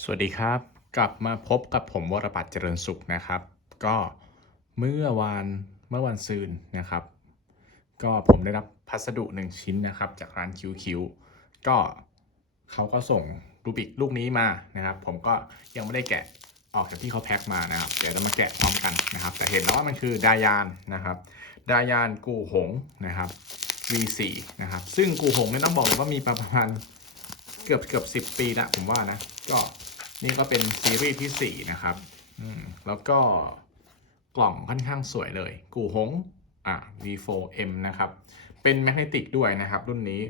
สวัสดีครับ กลับมาพบกับผมวรปัตรเจริญสุขนะครับ ก็เมื่อวานเมื่อวันซืนนะครับ ก็ผมได้รับพัสดุหนึ่งชิ้นนะครับ จากร้านคิวคิวก็เขาก็ส่งรูบิกลูกนี้มานะครับ ผมก็ยังไม่ได้แกะออกจากที่เขาแพ็คมานะครับ เดี๋ยวจะมาแกะพร้อมกันนะครับ แต่เห็นแล้วว่ามันคือดายานนะครับ ดายานกูหงนะครับ V4 นะครับ ซึ่งกูหงเนี่ยต้องบอกเลยว่ามีประมาณ เกือบเกือบสิบปีล้วผมว่านะ ก็นี่ก็เป็นซีรีส์ที่4นะครับอืมแล้วก็กล่องค่อนข้างสวยเลย กูหงอะ V4M นะครับ เป็นแมกเนติกด้วยนะครับ รุ่นนี้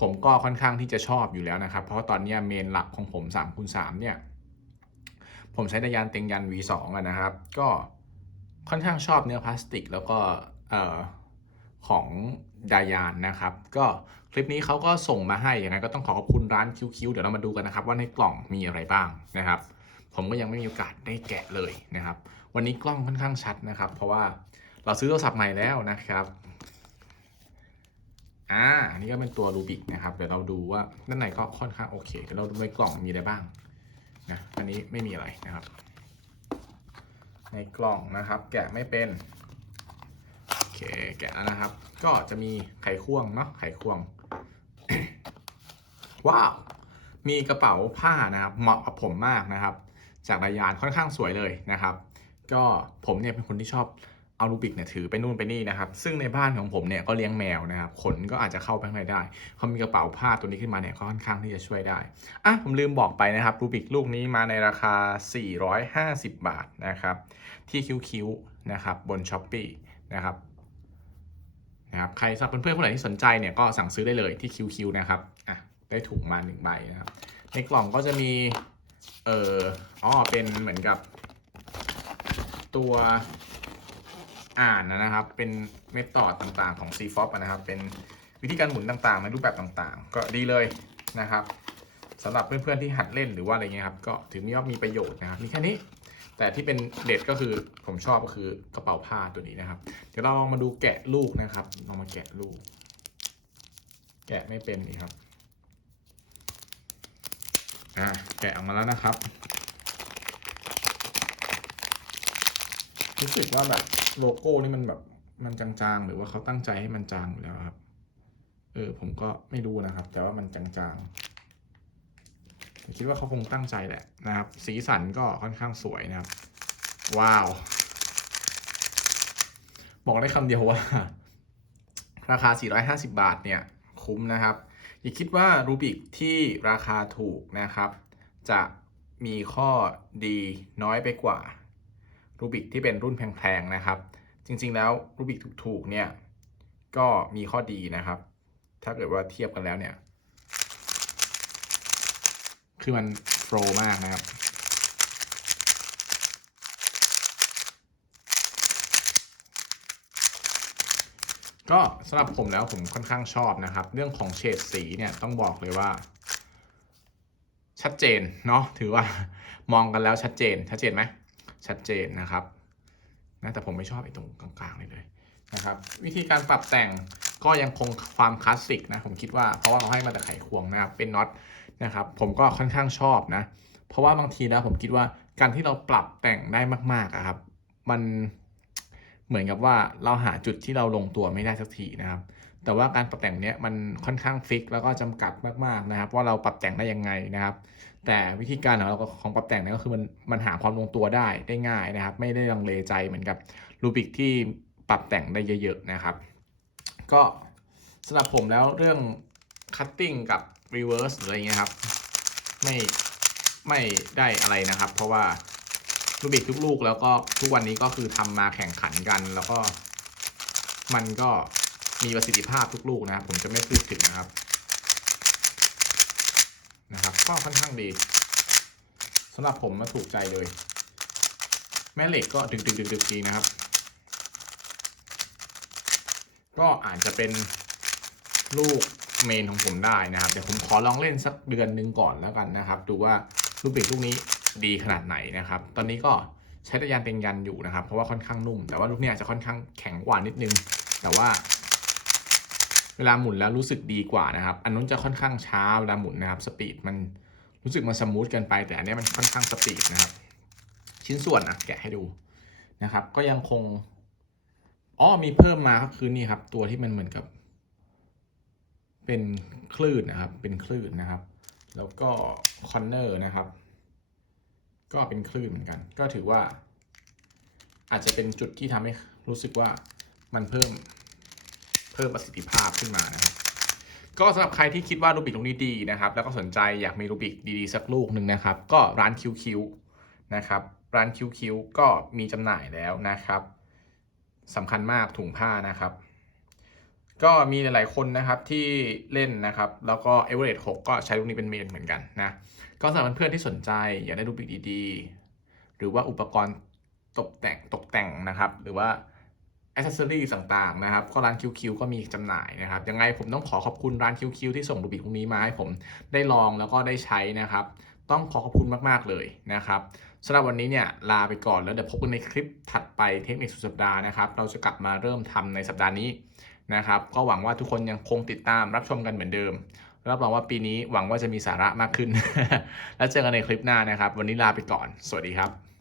ผมก็ค่อนข้างที่จะชอบอยู่แล้วนะครับ เพราะตอนนี้เมนหลักของผม3คูณ3เนี่ย ผมใช้ดายานเต็งยัน V2 อะนะครับ ก็ค่อนข้างชอบเนื้อพลาสติก แล้วก็เอ่อ ของดายานนะครับ ก็คลิปนี้เขาก็ส่งมาให้ยังไงก็ต้องขอขอบคุณร้านคิวๆเดี๋ยวเรามาดูกันนะครับ ว่าในกล่องมีอะไรบ้างนะครับ ผมก็ยังไม่มีโอกาสได้แกะเลยนะครับ วันนี้กล้องค่อนข้างชัดนะครับ เพราะว่าเราซื้อโทรศัพท์ใหม่แล้วนะครับอ่าอันนี้ก็เป็นตัวรูบิกนะครับเดี๋ยวเราดูว่าด้านในก็ค่อนข้างโอเคเดี๋ยวเราดูในกล่องมีอะไรบ้างนะอันนี้ไม่มีอะไรนะครับ ในกล่องนะครับ แกะไม่เป็น แกะแล้วนะครับ ก็จะมีไขควงเนาะไขควง ว้าว มีกระเป๋าผ้านะครับเหมาะกับผมมากนะครับ จากรายานค่อนข้างสวยเลยนะครับ ก็ผมเนี่ยเป็นคนที่ชอบเอาลูบิกเนี่ยถือไปนู่นไปนี่นะครับ ซึ่งในบ้านของผมเนี่ยก็เลี้ยงแมวนะครับ ขนก็อาจจะเข้าไปข้างในได้เขามีกระเป๋าผ้าตัวนี้ขึ้นมาเนี่ยก็ค่อนข้างที่จะช่วยได้ อะผมลืมบอกไปนะครับรูบิกลูกนี้มาในราคา 450 บาทนะครับ ที่คิวคิวนะครับบน s h อ p e e นะครับ นะครับใครสำหรับเพื่อนๆคนไหนที่สนใจเนี่ยก็สั่งซื้อได้เลยที่คิวคิวนะครับอะได้ถุงมาหนึ่งใบนะครับในกล่องก็จะมีเอ่ออ๋อเป็นเหมือนกับตัวอ่านนะครับ เป็นเมธอดต่างๆของ c f o p นะครับ เป็นวิธีการหมุนต่างๆ ในรูปแบบต่างๆ ก็ดีเลยนะครับสำหรับเพื่อนๆที่หัดเล่นหรือว่าอะไรเงี้ยครับ ก็ถือว่ามีประโยชน์นะครับ มีแค่นี้ แต่ที่เป็นเด็ดก็คือผมชอบก็คือกระเป๋าผ้าตัวนี้นะครับ เดี๋ยวเราลองมาดูแกะลูกนะครับลองมาแกะลูก แกะไม่เป็นนี่ครับอะแกะออกมาแล้วนะครับรู้สึกว่าแบบโลโก้นี่มันแบบมันจางๆ หรือว่าเขาตั้งใจให้มันจางอยู่แล้วครับ เออผมก็ไม่รู้นะครับ แต่ว่ามันจางๆ คิดว่าเขาคงตั้งใจแหละนะครับ สีสันก็ค่อนข้างสวยนะครับ ว้าว บอกได้คำเดียวว่า ราคา 450 บาทเนี่ย คุ้มนะครับ อย่าคิดว่ารูบิกที่ราคาถูกนะครับ จะมีข้อดีน้อยไปกว่ารูบิกที่เป็นรุ่นแพงๆนะครับ จริงๆแล้วรูบิกถูกๆเนี่ยก็มีข้อดีนะครับ ถ้าเกิดว่าเทียบกันแล้วเนี่ย คือมันโฟล์มากนะครับ ก็สำหรับผมแล้วผมค่อนข้างชอบนะครับ เรื่องของเฉดสีเนี่ยต้องบอกเลยว่า ชัดเจนเนาะถือว่ามองกันแล้วชัดเจน ชัดเจนไหมชัดเจนนะครับนะแต่ผมไม่ชอบไอ้ตรงกลางๆเลยเลยนะครับ วิธีการปรับแต่งก็ยังคงความคลาสสิกนะผมคิดว่าเพราะว่าเขาให้มาแต่ไขควงนะครับเป็นน็อต นะครับผมก็ค่อนข้างชอบนะ เพราะว่าบางทีนะผมคิดว่าการที่เราปรับแต่งได้มากๆครับ มันเหมือนกับว่าเราหาจุดที่เราลงตัวไม่ได้สักทีนะครับ แต่ว่าการปรับแต่งเนี้ยมันค่อนข้างฟิกแล้วก็จำกัดมากๆนะครับ ว่าเราปรับแต่งได้ยังไงนะครับ แต่วิธีการของเราของปรับแต่งเนี่ยก็คือมันมันหาความลงตัวได้ได้ง่ายนะครับ ไม่ได้ลังเลใจเหมือนกับรูบิกที่ปรับแต่งได้เยอะๆนะครับ ก็สำหรับผมแล้วเรื่อง cutting กับ reverse หรืออะไรเงี้ยครับ ไม่ไม่ได้อะไรนะครับ เพราะว่ารูบิกทุกลูกแล้วก็ทุกวันนี้ก็คือทำมาแข่งขันกัน แล้วก็ มันก็มีประสิทธิภาพทุกลูกนะครับ ผมจะไม่พูดถึงนะครับ นะครับก็ค่อนข้างดีสำหรับผมมาถูกใจเลย แม่เหล็กก็ดึกดึกดึกดึกดีนะครับ ก็อาจจะเป็นลูก เมนของผมได้นะครับ เดี๋ยวผมขอลองเล่นสักเดือนหนึ่งก่อนแล้วกันนะครับ ดูว่าลูกเบรกลูกนี้ดีขนาดไหนนะครับ ตอนนี้ก็ใช้ตะยานเต็งยันอยู่นะครับ เพราะว่าค่อนข้างนุ่ม แต่ว่าลูกนี้อาจจะค่อนข้างแข็งกว่านิดนึง แต่ว่า เวลาหมุนแล้วรู้สึกดีกว่านะครับ อันนู้นจะค่อนข้างช้าเวลาหมุนนะครับ สปีดมันรู้สึกมันสมูทเกินไป แต่อันนี้มันค่อนข้างสปีดนะครับ ชิ้นส่วนอะแกะให้ดูนะครับ ก็ยังคงอ๋อมีเพิ่มมาก็คือนี่ครับ ตัวที่มันเหมือนกับ เป็นคลื่นนะครับ เป็นคลื่นนะครับ แล้วก็คอนเนอร์นะครับ ก็เป็นคลื่นเหมือนกัน ก็ถือว่า อาจจะเป็นจุดที่ทำให้รู้สึกว่ามันเพิ่มเพิ่มประสิทธิภาพขึ้นมานะครับ ก็สำหรับใครที่คิดว่ารูบิกลูกนี้ดีนะครับ แล้วก็สนใจอยากมีรูบิกดีๆ สักลูกหนึ่งนะครับ ก็ร้านคิวคิวนะครับร้านคิวคิวก็มีจำหน่ายแล้วนะครับสำคัญมากถุงผ้านะครับ ก็มีหลาย ๆ คนนะครับที่เล่นนะครับ แล้วก็เอเวอเรสต์6ก็ใช้ลูกนี้เป็นเมนเหมือนกันนะ ก็สำหรับเพื่อนที่สนใจอยากได้รูบิกดีๆ หรือว่าอุปกรณ์ตกแต่งตกแต่งนะครับ หรือว่าอ c เซอรี่ต่างๆนะครับ ก็ร้าน QQ ก็มีจำหน่ายนะครับ ยังไงผมต้องขอขอบคุณร้าน QQ ที่ส่งรูบิกพวกนี้มาให้ผมได้ลองแล้วก็ได้ใช้นะครับ ต้องขอขอบคุณมากๆเลยนะครับสำหรับวันนี้เนี่ยลาไปก่อนแล้วเดี๋ยวพบกันในคลิปถัดไปเทคนิคสุดสัปดาห์นะครับ เราจะกลับมาเริ่มทำในสัปดาห์นี้ นะครับ ก็หวังว่าทุกคนยังคงติดตามรับชมกันเหมือนเดิม รับรองว่าปีนี้หวังว่าจะมีสาระมากขึ้น แล้วเจอกันในคลิปหน้านะครับ วันนี้ลาไปก่อน สวัสดีครับ